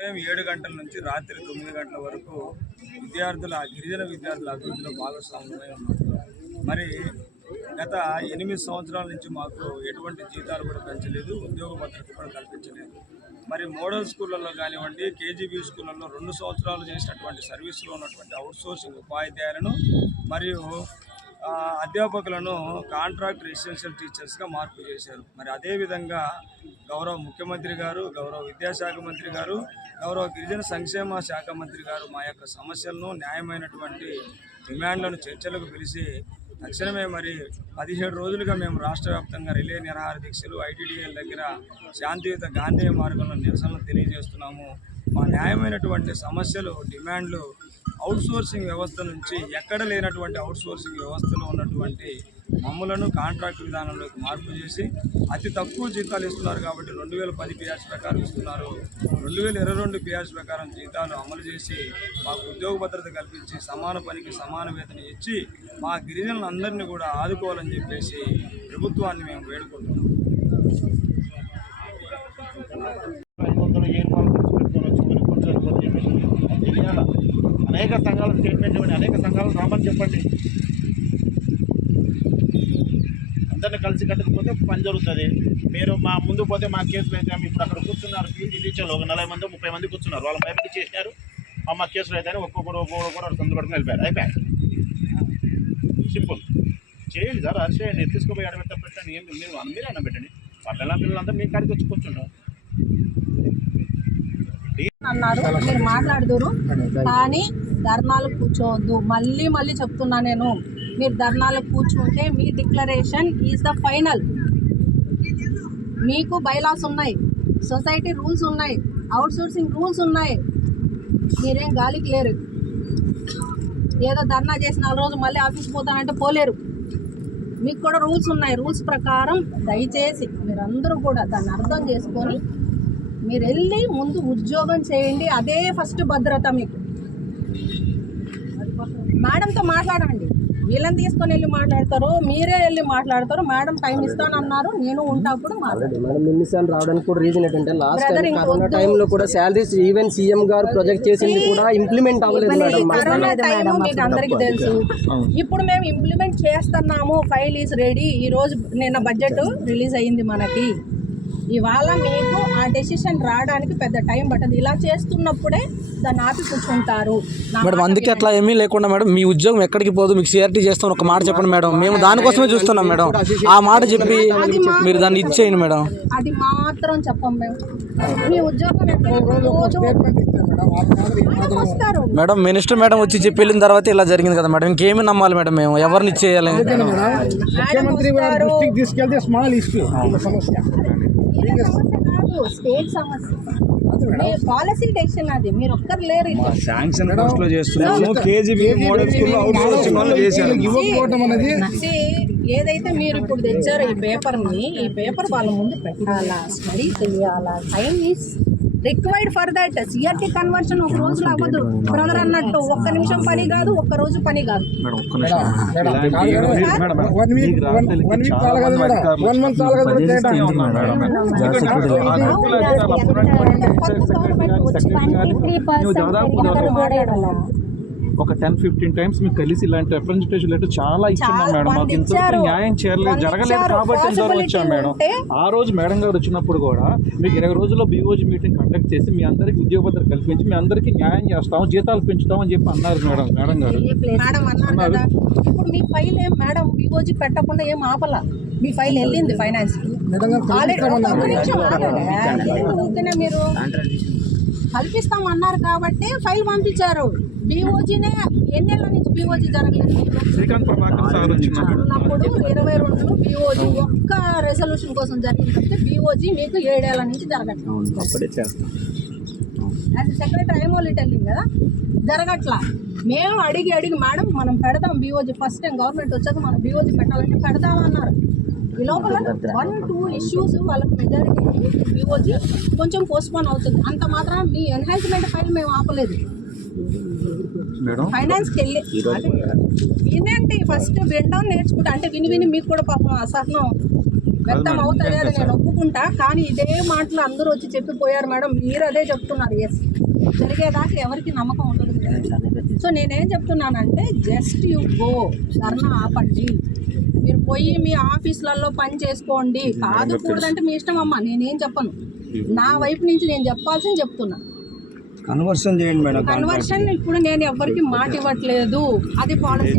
ఉదయం ఏడు గంటల నుంచి రాత్రి తొమ్మిది గంటల వరకు విద్యార్థుల గిరిజన విద్యార్థుల అభివృద్ధిలో భాగస్వామ్యమై ఉన్నారు. మరి గత ఎనిమిది సంవత్సరాల నుంచి మాకు ఎటువంటి జీతాలు కూడా పెంచలేదు ఉద్యోగ భద్రత కూడా కల్పించలేదు. మరి మోడల్ స్కూళ్ళల్లో కానివ్వండి కేజీబీ స్కూళ్ళల్లో రెండు సంవత్సరాలు చేసినటువంటి సర్వీస్లో ఉన్నటువంటి అవుట్సోర్సింగ్ ఉపాధ్యాయులను మరియు అధ్యాపకులను కాంట్రాక్ట్ రెసిడెన్షియల్ టీచర్స్గా మార్పు చేశారు. మరి అదేవిధంగా గౌరవ ముఖ్యమంత్రి గారు గౌరవ విద్యాశాఖ మంత్రి గారు గౌరవ గిరిజన సంక్షేమ శాఖ మంత్రి గారు మా యొక్క సమస్యలను న్యాయమైనటువంటి డిమాండ్లను చర్చలకు పిలిచి తక్షణమే మరి పదిహేడు రోజులుగా మేము రాష్ట్ర వ్యాప్తంగా రిలే నిరాహార దీక్షలు ఐటీడీఎల్ దగ్గర శాంతియుత గాంధీ మార్గంలో నిరసనలు తెలియజేస్తున్నాము. మా న్యాయమైనటువంటి సమస్యలు డిమాండ్లు అవుట్సోర్సింగ్ వ్యవస్థ నుంచి ఎక్కడ లేనటువంటి అవుట్సోర్సింగ్ వ్యవస్థలో ఉన్నటువంటి మమ్ములను కాంట్రాక్ట్ విధానంలోకి మార్పు చేసి అతి తక్కువ జీతాలు ఇస్తున్నారు కాబట్టి రెండు వేల పది పిఆర్స్ ప్రకారం ఇస్తున్నారు. రెండు వేల ఇరవై రెండు పిఆర్స్ ప్రకారం జీతాలు అమలు చేసి మాకు ఉద్యోగ భద్రత కల్పించి సమాన పనికి సమాన వేతనం ఇచ్చి మా గిరిజనులందరినీ కూడా ఆదుకోవాలని చెప్పేసి ప్రభుత్వాన్ని మేము వేడుకుంటున్నాం ఐదు వందలు ఏడు రూపాయలు ఖర్చు పెట్టుకొని వచ్చి మరి కూర్చొని కొని చెప్పేసి తెలియాల అనేక సంఘాలకు స్టేట్మెంట్ ఇవ్వండి. అనేక సంఘాలు రామని చెప్పండి. అందరిని కలిసి కట్టకపోతే పని జరుగుతుంది. మీరు మా ముందు పోతే మా కేసులు అయితే ఇప్పుడు అక్కడ కూర్చున్నారు. పీజీ టీచర్లు ఒక నలభై మంది ముప్పై మంది కూర్చున్నారు. వాళ్ళ భయపడి చేసినారు. మా కేసులు అయితే ఒక్కొక్కరు ఒక్కొక్కరు కూడా సందు వెళ్ళిపోయారు అయిపోయారు సింపుల్. చేయండి సార్ అది చేయండి తీసుకుపోయి అడబెట్ట పెట్టండి. ఏం మీరు మీరే అన్న పెట్టండి. వాళ్ళ పిల్లలంతా మీ కాడికి వచ్చి కూర్చుంటారు. అన్నారు. మీరు మాట్లాడుదురు. కానీ ధర్నాలు కూర్చోవద్దు. మళ్ళీ మళ్ళీ చెప్తున్నా నేను. మీరు ధర్నాలు కూర్చుంటే మీ డిక్లరేషన్ ఈజ్ ద ఫైనల్. మీకు బైలాస్ ఉన్నాయి. సొసైటీ రూల్స్ ఉన్నాయి. అవుట్ సోర్సింగ్ రూల్స్ ఉన్నాయి. మీరేం గాలికి లేరు. ఏదో ధర్నా చేసి నాలుగు రోజులు మళ్ళీ ఆఫీస్ పోతానంటే పోలేరు. మీకు కూడా రూల్స్ ఉన్నాయి. రూల్స్ ప్రకారం దయచేసి మీరందరూ కూడా దాన్ని అర్థం చేసుకొని మీరు వెళ్ళి ముందు ఉద్యోగం చేయండి అదే ఫస్ట్ భద్రత మీకు. మేడంతో మాట్లాడండి వీళ్ళని తీసుకొని వెళ్ళి మాట్లాడతారు మీరే వెళ్ళి మాట్లాడతారు మేడం టైం ఇస్తానన్నారు నేను ఉంటాప్పుడు మాట్లాడు మేడం ఎన్నిసార్లు రావడానికి కూడా రీజన్ ఏంటంటే లాస్ట్ టైం. కరోనా టైంలో కూడా శాలరీస్ ఈవెన్ సీఎం గారు ప్రొజెక్ట్ చేసింది కూడా ఇంప్లిమెంట్ అవ్వలేదు మేడం. కరోనా టైం మీకు అందరికీ తెలుసు. ఇప్పుడు మేము ఇంప్లిమెంట్ చేస్తున్నాము ఫైల్ ఈస్ రెడీ ఈ రోజు నిన్న బడ్జెట్ రిలీజ్ అయింది మనకి. ఇవాళ మీకు ఆ డెసిషన్ రావడానికి పెద్ద టైం పట్టదు. ఇలా చేస్తున్నప్పుడే దాన్ని ఆపి కూర్చుంటారు. మేడం అందుకే అట్లా ఏమీ లేకుండా మేడం మీ ఉద్యోగం ఎక్కడికి పోదు మీకు సిఆర్టీ చేస్తాం ఒక మాట చెప్పండి మేడం. మేము దానికోసమే చూస్తున్నాం మేడం. ఆ మాట చెప్పి మీరు దాన్ని ఇచ్చేయండి మేడం. అది మాత్రం చెప్పం మేము మీ ఉద్యోగం మేడం. మినిస్టర్ మేడం వచ్చి చెప్పి వెళ్ళిన తర్వాత ఇలా జరిగింది కదా మేడం. ఇంకేమి నమ్మాలి మేడం మేము? ఎవరిని ఇచ్చేయాలి? ముఖ్యమంత్రి తీసుకెళ్తే స్మాల్ ఇష్యూ సమస్య. స్టేట్ సమస్య పాలసీ డెసిషన్ అది మీరు ఒక్కరు లేరు ఇక్కడ. శాంక్షన్ పోస్ట్లో చేస్తున్నాము కేజీబీ మోడల్ స్కూల్లో అవుట్సోర్సింగ్ వాళ్ళు చేశారు. See, ఏదైతే మీరు ఇప్పుడు తెచ్చారో ఈ పేపర్ని ఈ పేపర్ వాళ్ళ ముందు పెట్టాలా? స్టడీ చేయాలా time is required for that CRT conversion ఒక రోజులో అవ్వదు. బ్రదర్ అన్నట్టు ఒక్క నిమిషం పని కాదు ఒక్క రోజు పని కాదు. వన్ కదా ఒక టెన్ ఫిఫ్టీన్ టైమ్స్ మీకు కలిసి ఇలాంటి రిప్రజెంటేషన్ లెటర్ చాలా ఇచ్చున్నాం చాలా మేడం. మాకు ఇంతవరకు పంపించారు. న్యాయం చేయలేదు. జరగలేదు. కాబట్టి ఇంతవరకు వచ్చాం మేడం. ఆ రోజు మేడం గారు వచ్చినప్పుడు కూడా మీకు ఇరవై రోజుల్లో బీఓజీ మీటింగ్ కండక్ట్ చేసి మీ అందరికి ఉద్యోగ భద్రత కల్పించి మీ అందరికీ న్యాయం చేస్తాం జీతాలు పెంచుతాం అని చెప్పి అన్నారు మేడం మేడం గారు. మేడం అన్నారు కదా. ఇప్పుడు మీ ఫైల్ ఏం మేడం బీఓజీ పెట్టకుండా ఏం ఆపల? మీ ఫైల్ వెళ్ళింది ఫైనాన్స్ మీరు? కల్పిస్తామన్నారు కాబట్టి ఫైల్ పంపించారు. బీఓజీనే ఎన్నేళ్ళ నుంచి బీఓజీ జరగలేదు. శ్రీకాంత్ ప్రభాకర్ సార్ వచ్చినప్పుడు. ఉన్నప్పుడు ఇరవై రెండులో బీఓజీ ఒక్క రెజల్యూషన్ కోసం జరిగిందంటే బీఓజీ మీకు ఏడేళ్ళ నుంచి జరగట్లేదు. అప్పుడే అది సెక్రటరీ ఐమోలి టెల్లింగ్ కదా జరగట్లా. మేము అడిగి అడిగి మేడం మనం పెడతాం బీఓజీ ఫస్ట్ టైం గవర్నమెంట్ వచ్చాక మనం బీఓజీ పెట్టాలంటే పెడతామన్నారు ఈ లోపల వన్ టూ ఇష్యూస్ వాళ్ళకి మెజారిటీ బీఓజీ కొంచెం పోస్ట్పోన్ అవుతుంది. అంత మాత్రం మీ ఎన్హాన్స్మెంట్ ఫైల్ మేము ఆపలేదు. మేడం? ఫైనాన్స్కి వెళ్ళి వినండి ఫస్ట్ వినడం నేర్చుకుంటా. అంటే విని విని మీకు కూడా పాపం అసహనం వ్యక్తం అవుతుంది అది నేను ఒప్పుకుంటా. కానీ ఇదే మాటలు అందరూ వచ్చి చెప్పిపోయారు మేడం. మీరు అదే చెప్తున్నారు. ఎస్ జరిగేదాకా ఎవరికి నమ్మకం ఉండదు సో నేనేం చెప్తున్నానంటే జస్ట్ యు గో ధర్నా ఆపండి. మీరు పోయి మీ ఆఫీసులలో పని చేసుకోండి. కాదు కూడదంటే మీ ఇష్టం అమ్మా. నేనేం చెప్పను. నా వైపు నుంచి నేను చెప్పాల్సింది చెప్తున్నా. కన్వర్షన్ చేయండి మేడం కన్వర్షన్ ఇప్పుడు నేను ఎవరికి మాట ఇవ్వట్లేదు. అది పాలసీ